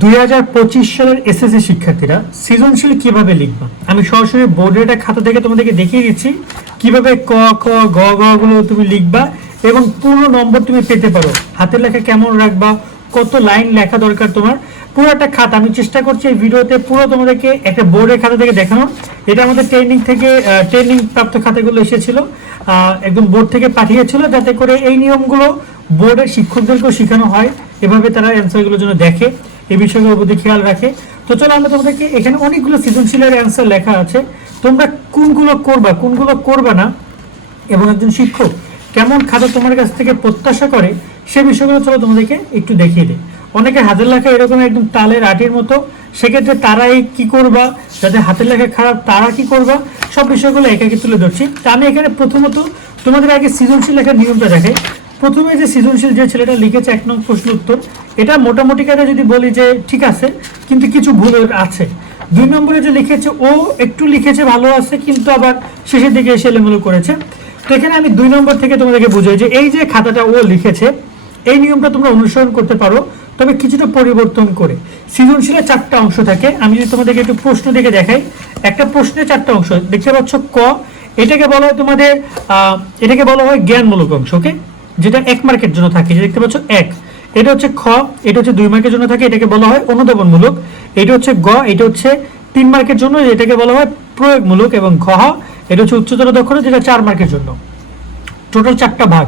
দুই হাজার পঁচিশ সালের এসএসসি শিক্ষার্থীরা সৃজনশীল কীভাবে লিখবা? আমি সরাসরি বোর্ডের একটা খাতা থেকে তোমাদেরকে দেখিয়ে দিচ্ছি। কীভাবে ক খ গ গ গুলো তুমি লিখবা এবং পুরো নম্বর তুমি পেতে পারো। হাতের লেখা কেমন রাখবা? কত লাইন লেখা দরকার তোমার? পুরো একটা খাতা, আমি চেষ্টা করছি এই ভিডিওতে পুরো তোমাদেরকে একটা বোর্ডের খাতা থেকে দেখানো এটা আমাদের ট্রেনিং থেকে ট্রেনিং প্রাপ্ত খাতাগুলো এসেছিল। একদম বোর্ড থেকে পাঠিয়েছিল যাতে করে এই নিয়মগুলো বোর্ডের শিক্ষকদেরকেও শেখানো হয়। এভাবে তারা অ্যান্সারগুলোর জন্য দেখে। এই বিষয়গুলোর প্রতি খেয়াল রাখে। তো চলো আমরা তোমাদেরকে এখানে অনেকগুলো সৃজনশীলের অ্যান্সার লেখা আছে। তোমরা কোনগুলো করবা কোনগুলো করবা না এবং একজন শিক্ষক কেমন খাতা তোমার কাছ থেকে প্রত্যাশা করে সে বিষয়গুলো চলো তোমাদেরকে একটু দেখিয়ে দিই। অনেকে হাতের লেখা এরকম একদম তালের আটির মতো, সেক্ষেত্রে তারাই কি করবা, যাদের হাতের লেখা খারাপ তারা কি করবা, সব বিষয়গুলো একে একে তুলে ধরছি। তা আমি এখানে প্রথমত তোমাদের আগে সৃজনশীল লেখার নিয়মটা দেখাই। প্রথমে যে সৃজনশীল যে ছেলেটা লিখেছে, এক নং প্রশ্ন উত্তর, এটা মোটামুটি কাজে যদি বলি যে ঠিক আছে, কিন্তু কিছু ভুল আছে। দুই নম্বরে যে লিখেছে, ও একটু লিখেছে ভালো আছে, কিন্তু আবার শেষের দিকে এসে এলোমেলো করেছে। তো এখানে আমি দুই নম্বর থেকে তোমাদেরকে বুঝাই যে এই যে খাতাটা ও লিখেছে, এই নিয়মটা তোমরা অনুসরণ করতে পারো, তবে কিছুটা পরিবর্তন করে। সৃজনশীলের চারটা অংশ থাকে। আমি যদি তোমাদেরকে একটু প্রশ্ন দেখে দেখাই, একটা প্রশ্নে চারটা অংশ। দেখতে পাচ্ছ ক, এটাকে বলা হয় তোমাদের এটাকে বলা হয় জ্ঞানমূলক অংশ ওকে যেটা এক মার্কের জন্য থাকে যে দেখতে পাচ্ছ এক। এটা হচ্ছে খ, এটা হচ্ছে দুই মার্কের জন্য থাকে, এটাকে বলা হয় অনুধাবনমূলক এটা হচ্ছে গ, এটা হচ্ছে তিন মার্কের জন্য, এটাকে বলা হয় প্রয়োগমূলক এবং ঘ। এটা হচ্ছে উচ্চতর দক্ষতা, যেটা চার মার্কের জন্য। টোটাল চারটা ভাগ।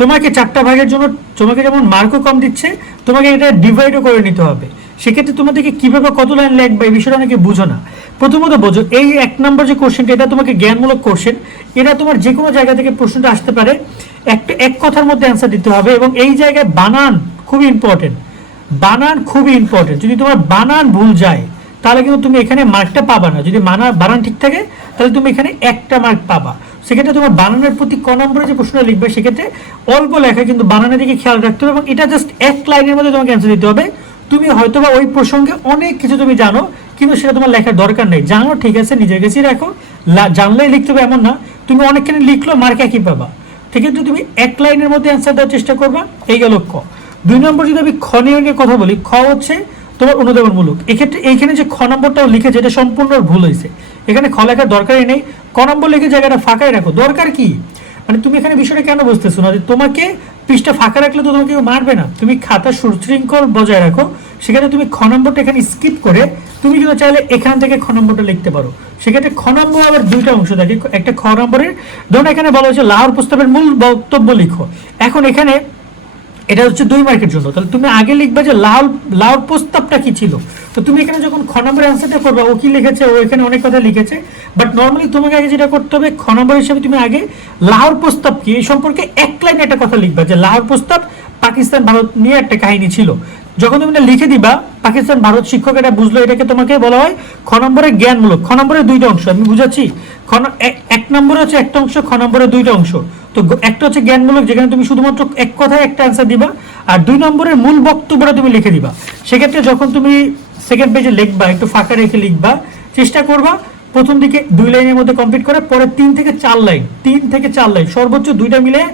তোমাকে চারটা ভাগের জন্য, তোমাকে যেমন মার্কও কম দিচ্ছে, তোমাকে এটা ডিভাইডও করে নিতে হবে। সেক্ষেত্রে তোমাদেরকে কীভাবে কত লাইন লিখবে এই বিষয়টা অনেকে বুঝো না। প্রথমত বোঝো, এই এক নম্বর যে কোশ্চেনটা এটা তোমাকে জ্ঞানমূলক কোশ্চেন এটা তোমার যে কোনো জায়গা থেকে প্রশ্নটা আসতে পারে। একটা, এক কথার মধ্যে অ্যান্সার দিতে হবে এবং এই জায়গায় বানান খুবই ইম্পর্টেন্ট বানান খুবই ইম্পর্টেন্ট যদি তোমার বানান ভুল যায়, তাহলে কিন্তু তুমি এখানে মার্কটা পাবা না। যদি মানা, বানান ঠিক থাকে, তাহলে তুমি এখানে একটা মার্ক পাবা। সেক্ষেত্রে তোমার বানানের প্রতি ক নম্বরে যে প্রশ্নটা লিখবে, সেক্ষেত্রে অল্প লেখা কিন্তু বানানের দিকে খেয়াল রাখতে হবে এবং এটা জাস্ট এক লাইনের মধ্যে তোমাকে অ্যান্সার দিতে হবে। তুমি হয়তোবা ওই প্রসঙ্গে অনেক কিছু তুমি জানো, কিন্তু সেটা তোমার লেখার দরকার নেই। জানো, ঠিক আছে, নিজের কাছেই রাখো। জানলেই লিখতে হবে এমন না। তুমি অনেকখানি লিখলো মার্ক একই পাবা। সেক্ষেত্রে তুমি এক লাইনের মধ্যে অ্যান্সার দেওয়ার চেষ্টা করবা। এই গেল ক দুই নম্বর যদি আমি খ নিয়ে কথা বলি, খ হচ্ছে তোমার অনুদাবনমূলক এক্ষেত্রে এইখানে যে খ নম্বরটাও লিখেছে এটা সম্পূর্ণ ভুল হয়েছে। এখানে খ লেখার দরকারই নেই। ক নম্বর লিখে জায়গাটা ফাঁকাই রাখো। দরকার কি? মানে তুমি এখানে বিষয়টা কেন বুঝতেছো না? যে তোমাকে পৃষ্ঠা ফাঁকা রাখলে তো তোমাকে কেউ মারবে না। তুমি খাতা সুশৃঙ্খল বজায় রাখো। সেখানে তুমি খ নম্বরটা এখানে স্কিপ করে তুমি কিন্তু চাইলে এখান থেকে খ নম্বরটা লিখতে পারো। সেক্ষেত্রে খ নম্বর আবার দুইটা অংশ থাকে একটা খ নম্বরের, ধরুন এখানে বলা হয়েছে লাহোর প্রস্তাবের মূল বক্তব্য লিখো। এখন এখানে এটা হচ্ছে দুই মার্কের জন্য। তাহলে তুমি আগে লিখবে যে লাল লাউর প্রস্তাবটা কি ছিল? তো তুমি এখানে যখন খ নম্বরের অ্যান্সারটা করবে, ও কি লিখেছে? ও এখানে অনেক কথা লিখেছে। বাট নর্মালি তোমাকে আগে যেটা করতে হবে, খ নম্বর হিসেবে তুমি আগে লাহোর প্রস্তাব কি, এই সম্পর্কে এক লাইনে একটা কথা লিখবে যে লাহোর প্রস্তাব পাকিস্তান, ভারত নিয়ে একটা কাহিনী ছিল। যখন তুমি লিখে দিবা, পাকিস্তান ভারত শিক্ষক এটা বুঝলো, এটাকে তোমাকে বলা হয় খ নম্বরের জ্ঞানমূলক, খ নম্বরের দুইটা অংশ, আমি বুঝাচ্ছি? খ এক- নম্বরে হচ্ছে একটা অংশ, খ নম্বরের দুইটা অংশ। তো একটা হচ্ছে জ্ঞানমূলক, যেখানে তুমি শুধুমাত্র এক কথায় একটা অ্যান্সার দিবা, আর দুই নম্বরের মূল বক্তব্যটা তুমি লিখে দিবা। সেক্ষেত্রে যখন তুমি সেকেন্ড পেজে লিখবা, একটু ফাঁকা রেখে লিখবা, চেষ্টা করবা প্রথম দিকে দুই লাইনের মধ্যে কমপ্লিট করে পরে তিন থেকে চার লাইন, তিন থেকে চার লাইন, সর্বোচ্চ দুইটা মিলে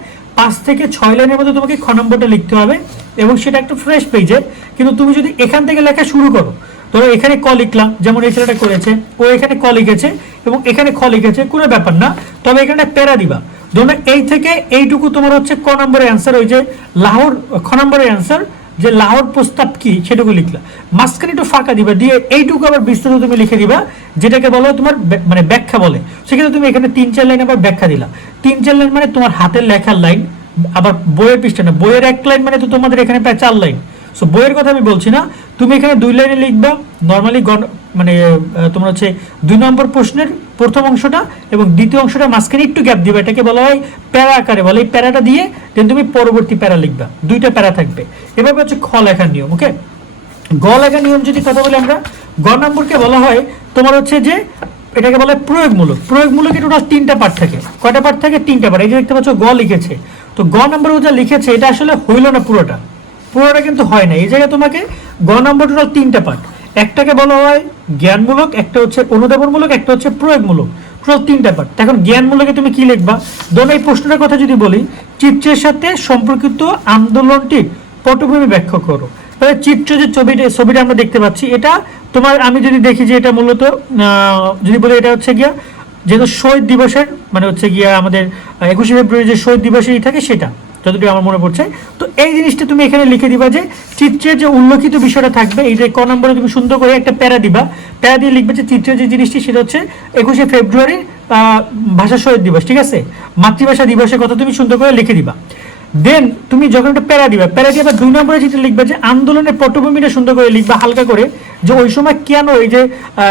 পাঁচ থেকে ছয় লাইনের মধ্যে তোমাকে খ নম্বরটা লিখতে হবে এবং সেটা একটা ফ্রেশ পেজে কিন্তু তুমি যদি এখান থেকে লেখা শুরু করো, ধরো এখানে ক লিখলাম, যেমন এই ছেলেটা করেছে, ও এখানে ক লিখেছে এবং এখানে খ লিখেছে, কোনো ব্যাপার না, তবে এখানে প্যারা দিবা। ধরো এই থেকে এইটুকু তোমার হচ্ছে ক নম্বরের অ্যান্সার ওই যে লাহোর খ নম্বরের অ্যান্সার যে লাহোর প্রস্তাব কি সেটুকু লিখলা। মাঝখানে একটু ফাঁকা দিবা, দিয়ে এইটুকু আবার বিস্তারিত তুমি লিখে দিবা, যেটাকে বলো তোমার মানে ব্যাখ্যা বলে। সেক্ষেত্রে তুমি এখানে তিন, চার লাইন আবার ব্যাখ্যা দিলা। তিন, চার লাইন মানে তোমার হাতের লেখার লাইন, আবার বইয়ের পৃষ্ঠা না, বইয়ের এক লাইন মানে তো তোমাদের এখানে প্রায় চার লাইন। সো বইয়ের কথা আমি বলছি না। তুমি এখানে দুই লাইনে লিখবা। নর্মালি মানে তোমার হচ্ছে দুই নম্বর প্রশ্নের প্রথম অংশটা এবং দ্বিতীয় অংশটা মাঝখানে একটু গ্যাপ দিবে। এটাকে বলা হয় প্যারা আকারে। বলে এই প্যারাটা দিয়ে দেন তুমি পরবর্তী প্যারা লিখবা। দুইটা প্যারা থাকবে। এভাবে হচ্ছে খ লেখার নিয়ম ওকে গ লেখার নিয়ম যদি কথা বলি আমরা, গ নম্বরকে বলা হয় তোমার হচ্ছে যে এটাকে বলা হয় প্রয়োগমূলক প্রয়োগমূলক টোটাল তিনটা পার্ট থাকে। কয়টা পার্ট থাকে? তিনটা পার্ট এই যে দেখতে পাচ্ছ, গ লিখেছে। তো গ নম্বর ও যা লিখেছে, এটা আসলে হইল না পুরোটা। পুরোটা কিন্তু হয় না। এই জায়গায় তোমাকে গ নম্বর টোটাল তিনটা পার্ট একটাকে বলা হয় জ্ঞানমূলক, একটা হচ্ছে অনুধাবনমূলক, একটা হচ্ছে প্রয়োগমূলক। টোটাল তিনটা পার্ট এখন জ্ঞানমূলকে তুমি কি লিখবা? ধরুন এই প্রশ্নটার কথা যদি বলি, চিত্রের সাথে সম্পর্কিত আন্দোলনটির পটভূমি ব্যাখ্যা করো। তাহলে চিত্র যে ছবিটা ছবিটা আমরা দেখতে পাচ্ছি, এটা তোমার আমি যদি দেখি যে এটা মূলত যদি বলি এটা হচ্ছে গিয়া যেহেতু শহীদ দিবসের মানে হচ্ছে গিয়া আমাদের একুশে ফেব্রুয়ারি যে শহীদ দিবসেই থাকে সেটা। যতটুকু আমার মনে পড়ছে। তো এই জিনিসটা তুমি এখানে লিখে দিবা যে, চিত্রের যে উল্লেখিত বিষয়টা থাকবে, এই যে ক নম্বরে তুমি সুন্দর করে একটা প্যারা দিবা। প্যারা দিয়ে লিখবে যে চিত্রের যে জিনিসটি, সেটা হচ্ছে একুশে ফেব্রুয়ারি ভাষা শহীদ দিবস, ঠিক আছে? মাতৃভাষা দিবসের কথা তুমি সুন্দর করে লিখে দিবা। দেন তুমি যখন একটা প্যারা দিবা, প্যারা দিয়ে আবার দুই নম্বরে যেটা লিখবে যে, আন্দোলনের পটভূমিটা সুন্দর করে লিখবা, হালকা করে। যে ওই সময় কেন এই যে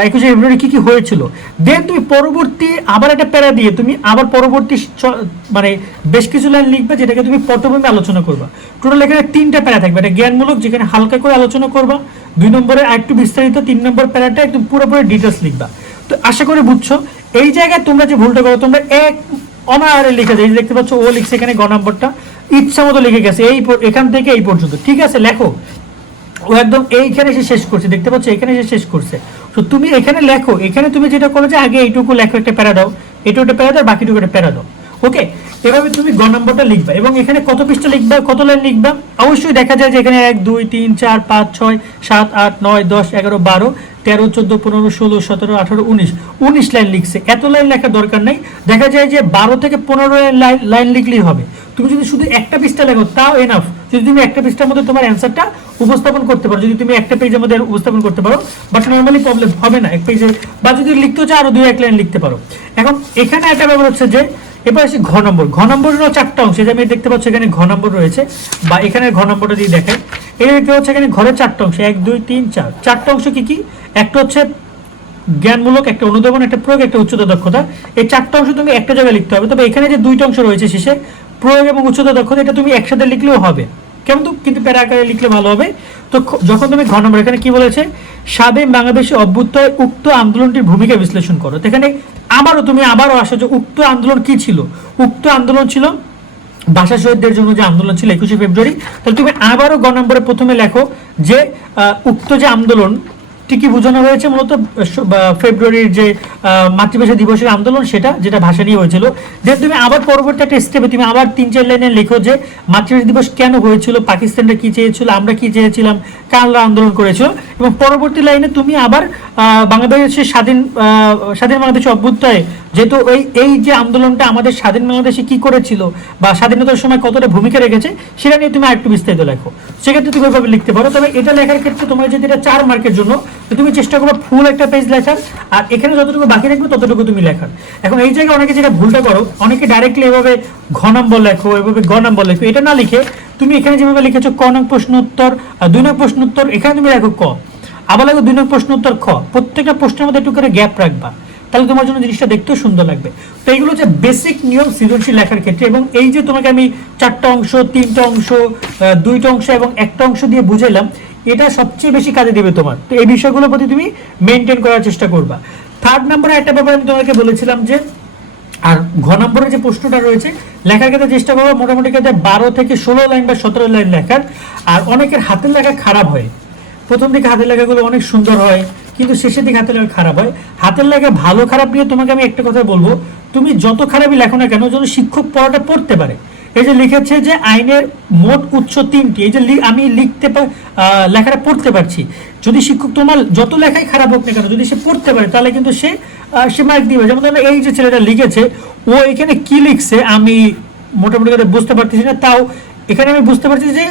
একুশে ফেব্রুয়ারি কি কি হয়েছিল? দেন তুমি পরবর্তী আবার একটা প্যারা দিয়ে তুমি আবার পরবর্তী মানে বেশ কিছু লাইন লিখবে যেটাকে তুমি পটভূমি আলোচনা করবা। টোটাল এখানে তিনটা প্যারা থাকবে এটা জ্ঞানমূলক যেখানে হালকা করে আলোচনা করবা, দুই নম্বরে আরেকটু বিস্তারিত, তিন নম্বর প্যারাটা একদম পুরোপুরি ডিটেলস লিখবা। তো আশা করি বুঝছ, এই জায়গায় তোমরা যে ভুলটা করো, তোমরা এক অনাহারে লিখে যায় দেখতে পাচ্ছ ও লিখছে এখানে গ নম্বরটা, ইচ্ছা মতো লিখে গেছে, এই এখান থেকে এই পর্যন্ত, ঠিক আছে? লেখো। ও একদম এইখানে এসে শেষ করছে, দেখতে পাচ্ছ? এখানে এসে শেষ করছে। তো তুমি এখানে লেখো, এখানে তুমি যেটা করো যে আগে এইটুকু লেখো, একটা প্যারা দাও এইটুকু একটা প্যারা দাও, বাকিটুকু একটা প্যারা দাও। ওকে এভাবে তুমি গ নম্বরটা লিখবা এবং এখানে কত পৃষ্ঠা লিখবা, কত লাইন লিখবা? অবশ্যই দেখা যায় যে এখানে এক, দুই, তিন, চার, পাঁচ, ছয়, সাত, আট, নয়, দশ, এগারো, বারো তেরো, চোদ্দ, পনেরো, ষোলো, সতেরো, আঠারো, উনিশ। উনিশ লাইন লিখছে। এত লাইন লেখার দরকার নেই। দেখা যায় যে বারো থেকে পনেরো লাইন লাইন লিখলেই হবে। তুমি যদি শুধু একটা পৃষ্ঠা লেখো, তাও এনাফ যদি তুমি একটা পৃষ্ঠার মধ্যে তোমার অ্যান্সারটা উপস্থাপন করতে পারো, যদি তুমি একটা পেজের মধ্যে উপস্থাপন করতে পারো বাট নর্মালি প্রবলেম হবে না এক পেজে বা যদি লিখতে চাও, আরও দুই, এক লাইন লিখতে পারো। এখন এখানে একটা ব্যাপার হচ্ছে যে, এবার আসি ঘ নম্বর। ঘ নম্বর হলো চারটা অংশ যেটা আমি দেখতে পাচ্ছি এখানে ঘ নম্বর রয়েছে, বা এখানে ঘ নম্বরটা দিয়ে দেখাই। এই দেখতে পাচ্ছি এখানে ঘরের চারটা অংশ, এক, দুই, তিন, চার। চারটা অংশ কি কি? একটা হচ্ছে জ্ঞানমূলক, একটা অনুধাবন, একটা প্রয়োগ, একটা উচ্চতা দক্ষতা। এই চারটা অংশ তুমি একটা জায়গায় লিখতে হবে। তবে এখানে যে দুইটা অংশ রয়েছে শেষে, প্রয়োগ এবং উচ্চতা দক্ষতা, এটা তুমি একসাথে লিখলেও হবে। কেমন তো? কিন্তু প্যারা আকারে লিখলে ভালো হবে। তো যখন তুমি ঘ নম্বর, এখানে কি বলেছে? স্বাধীন বাংলাদেশে অভ্যুত্থায় উক্ত আন্দোলনটির ভূমিকা বিশ্লেষণ করো। এখানে আবারও তুমি আবারও আসো যে উক্ত আন্দোলন কি ছিল? উক্ত আন্দোলন ছিল ভাষা শহীদদের জন্য যে আন্দোলন ছিল একুশে ফেব্রুয়ারি। তাহলে তুমি আবারও গ নম্বরে প্রথমে লেখো যে উক্ত যে আন্দোলন কি বোঝানো হয়েছে। মূলত ফেব্রুয়ারির যে মাতৃভাষা দিবসের আন্দোলন, সেটা, যেটা ভাষা নিয়ে হয়েছিল। দেন তুমি আবার পরবর্তী একটা স্টেপে তুমি আবার তিন, চার লাইনে লেখো যে, মাতৃভাষা দিবস কেন হয়েছিল, পাকিস্তানরা কি চেয়েছিল, আমরা কি চেয়েছিলাম কানরা আন্দোলন করেছিল। এবং পরবর্তী লাইনে তুমি আবার বাংলাদেশের স্বাধীন স্বাধীন বাংলাদেশের অভ্যুত্থায় যেহেতু ওই এই যে আন্দোলনটা আমাদের স্বাধীন বাংলাদেশে কি করেছিল বা স্বাধীনতার সময় কতটা ভূমিকা রেখেছে, সেটা নিয়ে তুমি আরেকটু বিস্তারিত লেখো। সেক্ষেত্রে তুমি ওইভাবে লিখতে পারো, তবে এটা লেখার ক্ষেত্রে তোমার যদি এটা চার মার্কের জন্য তুমি চেষ্টা করো ফুল একটা পেজ লেখার, আর এখানে যতটুকু বাকি রাখবে ততটুকু তুমি লেখার। এখন এই জায়গায় অনেকে যেটা ভুলটা করো, অনেকে ডাইরেক্টলি এভাবে ঘ নম্বর লেখো, এভাবে গ নম্বর লেখো, এটা না লিখে তুমি এখানে যেভাবে লিখেছো, ক নং প্রশ্ন উত্তর দুই নং প্রশ্ন উত্তর, এখানে তুমি লেখো ক। আবার লাগবে দুই নং প্রশ্ন উত্তর খ। প্রত্যেকটা প্রশ্নের মধ্যে একটু করে গ্যাপ রাখবা। তাহলে তোমার জন্য জিনিসটা দেখতেও সুন্দর লাগবে। তো এইগুলো হচ্ছে বেসিক নিয়ম সৃজনশীল লেখার ক্ষেত্রে এবং এই যে তোমাকে আমি চারটা অংশ, তিনটা অংশ দুইটা অংশ এবং একটা অংশ দিয়ে বুঝাইলাম, এটা সবচেয়ে বেশি কাজে দেবে তোমার। তো এই বিষয়গুলোর প্রতি তুমি মেনটেন করার চেষ্টা করবা। থার্ড নম্বরে একটা ব্যাপার আমি তোমাকে বলেছিলাম যে, আর ঘ নম্বরের যে প্রশ্নটা রয়েছে, লেখার ক্ষেত্রে চেষ্টা করব মোটামুটি ক্ষেত্রে বারো থেকে ষোলো লাইন বা সতেরো লাইন লেখার, আর অনেকের হাতের লেখা খারাপ হয়। প্রথম দিকে হাতের লেখাগুলো অনেক সুন্দর হয় কিন্তু শেষের দিকে হাতের লেখা খারাপ হয়। হাতের লেখা ভালো খারাপ নিয়ে তোমাকে আমি একটা কথা বলব। তুমি যত খারাপই লেখো না কেন যেন শিক্ষক পড়াটা পড়তে পারে। এই যে লিখেছে যে আইনের মোট উৎস তিনটি, এই যে আমি লিখতে লেখাটা পড়তে পারছি। যদি শিক্ষক তোমার যত লেখাই খারাপ হোক না কেন, যদি সে পড়তে পারে, তাহলে কিন্তু সে সে মার্ক দিবে। যেমন ধরো এই যে ছেলেটা লিখেছে, ও এখানে কি লিখছে আমি মোটামুটি করে বুঝতে পারতেছি না, তাও এখানে আমি বুঝতে পারছি যে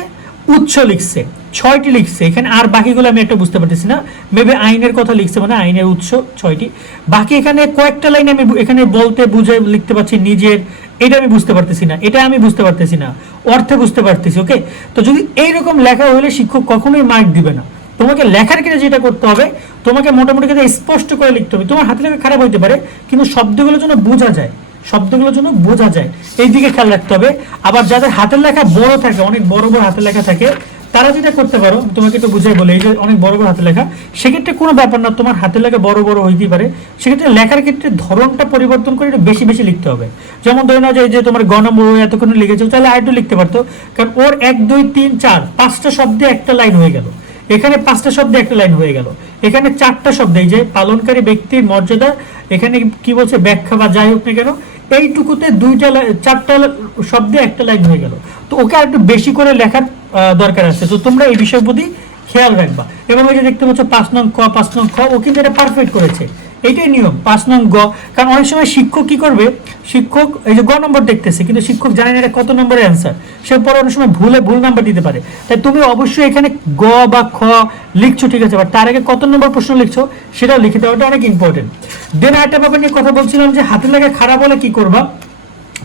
উৎস লিখছে। ছয়টি লিখছে। এখানে আর বাকিগুলো আমি একটা বুঝতে পারতেছি না। মেবি আইনের কথা লিখছে মানে আইনের উৎস ছয়টি। বাকি এখানে কয়েকটা লাইন আমি এখানে বলতে, বুঝে লিখতে পারছি নিজের। এটা আমি বুঝতে পারতেছি না। এটা আমি বুঝতে পারতেছি না। অর্থে বুঝতে পারতেছি ওকে তো যদি এইরকম লেখা হলে শিক্ষক কখনোই মার্ক দিবে না। তোমাকে লেখার ক্ষেত্রে যেটা করতে হবে, তোমাকে মোটামুটি ক্ষেত্রে স্পষ্ট করে লিখতে হবে। তোমার হাতে লেখা খারাপ হইতে পারে, কিন্তু শব্দগুলো যেন বোঝা যায়। শব্দগুলোর জন্য বোঝা যায়। এই দিকে খেয়াল রাখতে হবে। আবার যাদের হাতের লেখা বড় থাকে, অনেক বড় বড় হাতের লেখা থাকে তারা যেটা করতে পারো, তোমাকে একটু বুঝাই বলে, এই যে অনেক বড় বড় হাতে লেখা, সেক্ষেত্রে কোনো ব্যাপার না, তোমার হাতে লেখা বড় বড় হইতেই পারে। সেক্ষেত্রে লেখার ক্ষেত্রে ধরনটা পরিবর্তন করে একটু বেশি বেশি লিখতে হবে। যেমন ধরে নাও যে তোমার গণম্বর এতক্ষণ লিখেছো, তাহলে আরেকটু লিখতে পারতো। কারণ ওর এক, দুই, তিন, চার, পাঁচটা শব্দে একটা লাইন হয়ে গেল। এখানে পাঁচটা শব্দে একটা লাইন হয়ে গেল। এখানে চারটা শব্দ, এই যে পালনকারী ব্যক্তির মর্যাদা, এখানে কি বলছে, ব্যাখ্যা বা যাই হোক না কেন, এইটুকুতে দুইটা চারটা শব্দে একটা লাইন হয়ে গেল। তো ওকে আর একটু বেশি করে লেখার দরকার আছে। তো তোমরা এই বিষয়ের প্রতি খেয়াল রাখবা। এবং ওই যে দেখতে পাচ্ছ পাঁচ নং ক, পাঁচ নং খ, ও কিন্তু এটা পারফেক্ট করেছে। এটাই নিয়ম, পাঁচ নং গ। কারণ অনেক সময় শিক্ষক কি করবে? শিক্ষক, এই যে গ নম্বর দেখতেছে, কিন্তু শিক্ষক জানে না এটা কত নম্বরের অ্যান্সার সে পরে অনেক সময় ভুলে ভুল নাম্বার দিতে পারে। তাই তুমি অবশ্যই এখানে গ বা খ লিখছো, ঠিক আছে? বাট তার আগে কত নম্বর প্রশ্ন লিখছো, সেটাও লিখে দেওয়াটা অনেক ইম্পর্টেন্ট দেন আরেকটা ব্যাপার নিয়ে কথা বলছিলাম যে হাতে লাগে খারাপ হলে কি করবা?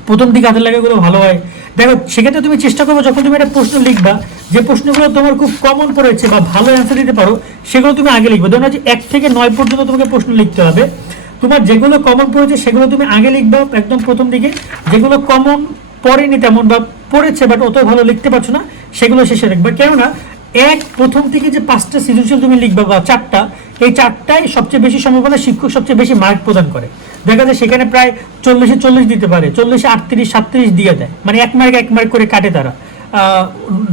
প্রথম দিকে হাতের লেখাগুলো ভালো হয়। দেখো, সেক্ষেত্রে তুমি চেষ্টা করব যখন তুমি একটা প্রশ্ন লিখবা, যে প্রশ্নগুলো তোমার খুব কমন পড়েছে বা ভালো অ্যান্সার দিতে পারো, সেগুলো তুমি আগে লিখবে। ধরুন হচ্ছে এক থেকে নয় পর্যন্ত তোমাকে প্রশ্ন লিখতে হবে। তোমার যেগুলো কমন পড়েছে, সেগুলো তুমি আগে লিখবা একদম প্রথম দিকে। যেগুলো কমন পড়েনি তেমন বা পড়েছে বাট অত ভালো লিখতে পারছ না, সেগুলো শেষে লিখবা। কেননা এক, প্রথম থেকে যে পাঁচটা সৃজনশীল তুমি লিখবা বা চারটা, এই চারটায় সবচেয়ে বেশি সম্ভাবনা শিক্ষক সবচেয়ে বেশি মার্ক প্রদান করে। দেখা যায় সেখানে প্রায় চল্লিশে চল্লিশ দিতে পারে, চল্লিশে আটত্রিশ, সাতত্রিশ দিয়ে দেয়। মানে এক মার্ক এক মার্ক করে কাটে তারা।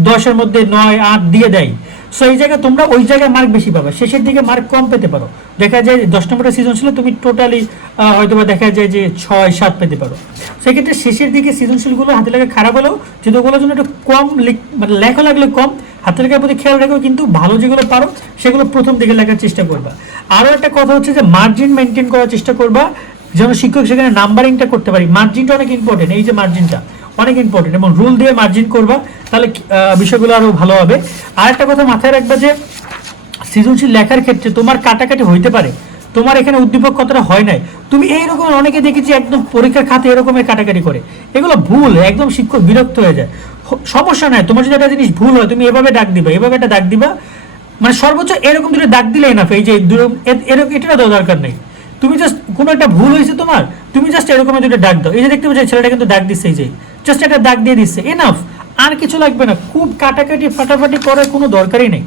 দশের মধ্যে নয়, আট দিয়ে দেয়। সো এই জায়গায় তোমরা ওই জায়গায় মার্ক বেশি পাবে। শেষের দিকে মার্ক কম পেতে পারো। দেখা যায় দশ নম্বরের সিজন ছিল তুমি টোটালি হয়তো বা দেখা যায় যে ছয়, সাত পেতে পারো। সেক্ষেত্রে শেষের দিকে সৃজনশীলগুলো হাতে লেখা খারাপ হলেও যেহেতু ওগুলোর জন্য একটু কম মানে লেখা লাগলে কম। হাতে লেখার প্রতি খেয়াল রাখো কিন্তু ভালো যেগুলো পারো, সেগুলো প্রথম দিকে লেখার চেষ্টা করবা। আরও একটা কথা হচ্ছে যে মার্জিন মেনটেন করার চেষ্টা করবা, যেন শিক্ষক সেখানে নাম্বারিংটা করতে পারি। মার্জিনটা অনেক ইম্পর্টেন্ট এই যে মার্জিনটা অনেক ইম্পর্টেন্ট এবং রুল দিয়ে মার্জিন করবা, তাহলে বিষয়গুলো আরও ভালো হবে। আর একটা কথা মাথায় রাখবা যে, সৃজনশীল লেখার ক্ষেত্রে তোমার কাটাকাটি হইতে পারে। তোমার এখানে উদ্দীপক কতটা হয় নাই। তুমি এইরকম অনেকে দেখেছি একদম পরীক্ষার খাতে এরকমের কাটাকাটি করে। এগুলো ভুল, একদম শিক্ষক বিরক্ত হয়ে যায়। সমস্যা নাই। তোমার যদি একটা জিনিস ভুল হয়, তুমি এভাবে ডাক দিবা, এভাবে একটা ডাক দিবা। মানে সর্বোচ্চ এরকম দুটো ডাক দিলেই না এই যে এরকম এটা দেওয়া দরকার নেই। তুমি জাস্ট কোনো একটা ভুল হয়েছে তোমার, তুমি জাস্ট এরকম দুটো ডাক দাও। এই যে দেখতে পাচ্ছ ছেলেটা কিন্তু ডাক দিচ্ছে এই যে জাস্ট একটা ডাক দিয়ে দিচ্ছে এনাফ আর কিছু লাগবে না। খুব কাটাকাটি, ফাটাফাটি করার কোনো দরকারই নেই।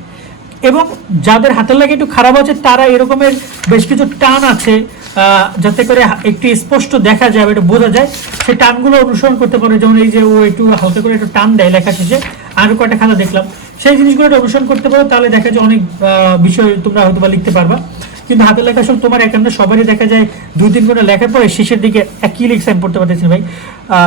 এবং যাদের হাতের লাগে একটু খারাপ আছে, তারা এরকমের বেশ কিছু টান আছে। যাতে করে একটু স্পষ্ট দেখা যায় বা একটু বোঝা যায় সেই টানগুলো অনুসরণ করতে পারে। যেমন এই যে ও একটু হালকা করে একটু টান দেয়, লেখা শেষে। আরও কয়েকটা খাতা দেখলাম। সেই জিনিসগুলো অনুসরণ করতে পারো, তাহলে দেখা যায় অনেক বিষয় তোমরা হয়তো বা লিখতে পারবা। কিন্তু হাতের লেখা সব তোমার একান্ত, সবারই দেখা যায় দুই, তিন করে লেখার পরে শেষের দিকে একই আমি পড়তে পারতেছি ভাই।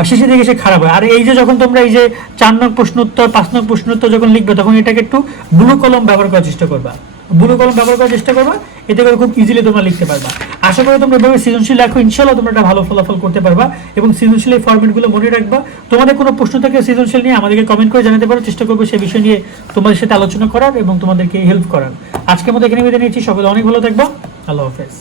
শেষের দিকে সে খারাপ হয়। আর এই যে যখন তোমরা এই যে চার নং প্রশ্ন উত্তর পাঁচ নং প্রশ্ন উত্তর যখন লিখবে, তখন এটাকে একটু ব্লু কলম ব্যবহার করার চেষ্টা করবা। ব্লু কলম ব্যবহার করার চেষ্টা করবা, এতে করে খুব ইজিলি তোমরা লিখতে পারবা। আশা করি তোমরা এভাবে সৃজনশীল রাখো ইনশাল্লাহ তোমরা একটা ভালো ফলাফল করতে পারবা এবং সৃজনশীল এই ফর্মেটগুলো মনে রাখবা। তোমাদের কোনো প্রশ্ন থাকে সৃজনশীল নিয়ে, আমাদেরকে কমেন্ট করে জানাতে পারো। চেষ্টা করব সেই বিষয় নিয়ে তোমাদের সাথে আলোচনা করার এবং তোমাদেরকে হেল্প করার। আজকের মতো এখানে বিদায় নিয়েছি সকলে অনেক ভালো থাকব। আল্লাহ হাফেজ।